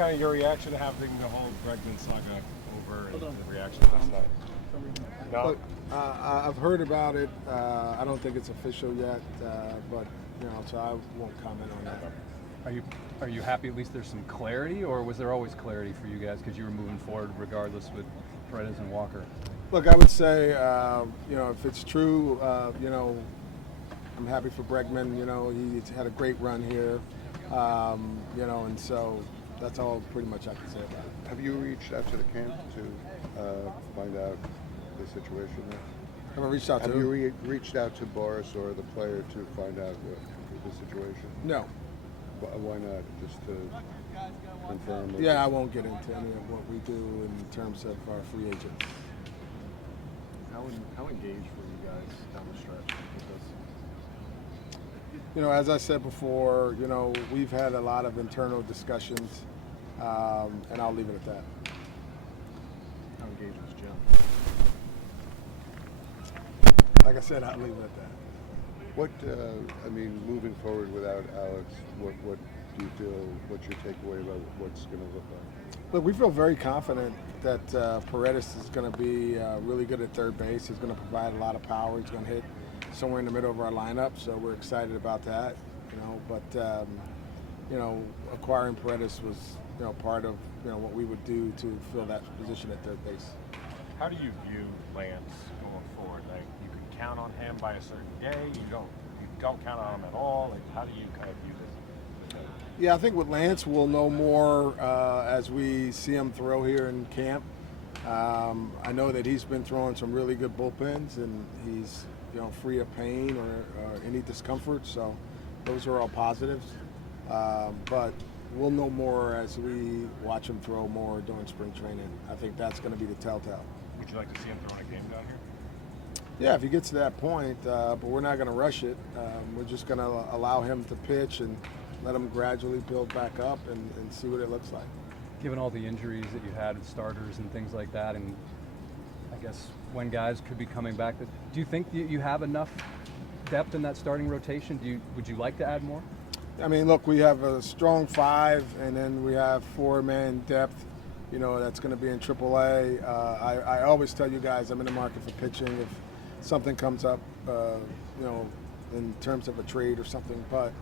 kind of your reaction to having the whole Bregman saga over and the reaction last night? No? Look, I've heard about it. I don't think it's official yet, but so I won't comment on that. Are you happy at least there's some clarity, or was there always clarity for you guys because you were moving forward regardless with Paredes and Walker? Look, I would say, if it's true, I'm happy for Bregman. He's had a great run here, and so that's all pretty much I can say about it. Have you reached out to the camp to find out the situation there? Have I reached out to Have you reached out to Boris or the player to find out the situation? No. Why not? Just to confirm? Yeah, I won't get into any of what we do in terms of our free agents. How engaged were you guys down the stretch with this? As I said before, we've had a lot of internal discussions, and I'll leave it at that. How engaged was Jim? Like I said, I'll leave it at that. What moving forward without Alex, what do you feel? What's your takeaway about what's going to look like? Look, we feel very confident that Paredes is going to be really good at third base. He's going to provide a lot of power. He's going to hit somewhere in the middle of our lineup, so we're excited about that. But acquiring Paredes was part of what we would do to fill that position at third base. How do you view Lance going forward? Like, you can count on him by a certain day. You don't count on him at all. Like, how do you kind of view this? Yeah, I think with Lance, we'll know more as we see him throw here in camp. I know that he's been throwing some really good bullpens, and he's free of pain or any discomfort. So those are all positives. But we'll know more as we watch him throw more during spring training. I think that's going to be the telltale. Would you like to see him throw a game down here? Yeah, if he gets to that point, but we're not going to rush it. We're just going to allow him to pitch and let him gradually build back up and see what it looks like. Given all the injuries that you had with starters and things like that, and I guess when guys could be coming back, do you think you have enough depth in that starting rotation? Would you like to add more? I mean, look, we have a strong five, and then we have four-man depth, that's going to be in AAA. I always tell you guys I'm in the market for pitching if something comes up, in terms of a trade or something. But,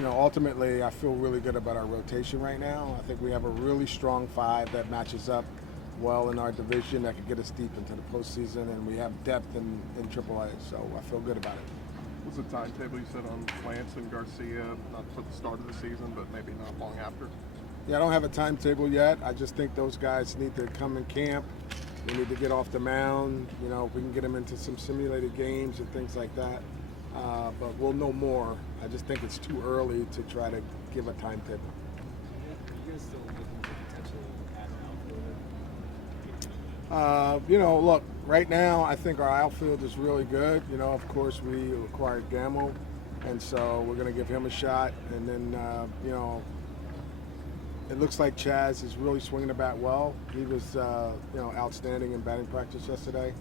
ultimately, I feel really good about our rotation right now. I think we have a really strong five that matches up well in our division that could get us deep into the postseason, and we have depth in AAA, so I feel good about it. What's the timetable you said on Lance and Garcia, not for the start of the season, but maybe not long after? Yeah, I don't have a timetable yet. I just think those guys need to come in camp. They need to get off the mound. If we can get them into some simulated games and things like that. But we'll know more. I just think it's too early to try to give a timetable. You guys still looking to potentially add an outfielder? Look, right now I think our outfield is really good. Of course we acquired Gamble, and so we're going to give him a shot. And then, it looks like Chaz is really swinging the bat well. He was, outstanding in batting practice yesterday.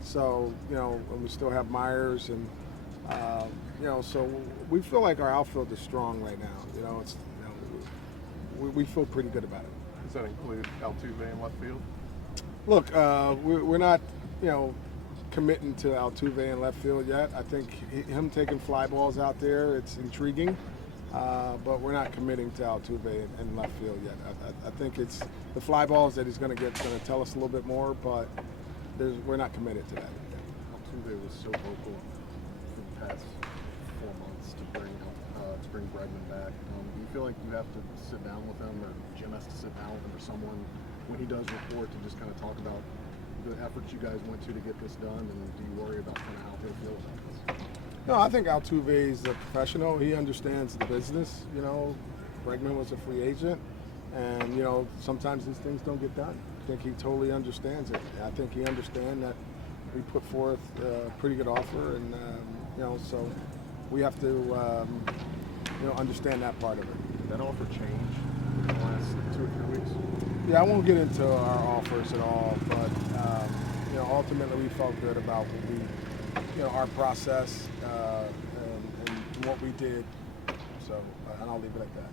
So, and we still have Myers, and so we feel like our outfield is strong right now. We feel pretty good about it. Does that include Altuve in left field? Look, we're not, committing to Altuve in left field yet. I think him taking fly balls out there, it's intriguing, but we're not committing to Altuve in left field yet. I think it's the fly balls that he's going to get going to tell us a little bit more, but we're not committed to that. Altuve was so vocal for the past 4 months to bring Bregman back. Do you feel like you have to sit down with him, or Jim has to sit down with him, or someone when he does report to just kind of talk about the efforts you guys went to get this done, and do you worry about kind of how he'll feel about this? No, I think Altuve is a professional. He understands the business. Bregman was a free agent, and sometimes these things don't get done. I think he totally understands it. I think he understands that we put forth a pretty good offer, and so we have to understand that part of it. Did that offer change in the last 2 or 3 weeks? Yeah, I won't get into our offers at all, but ultimately we felt good about what we, our process and what we did. So, and I'll leave it like that.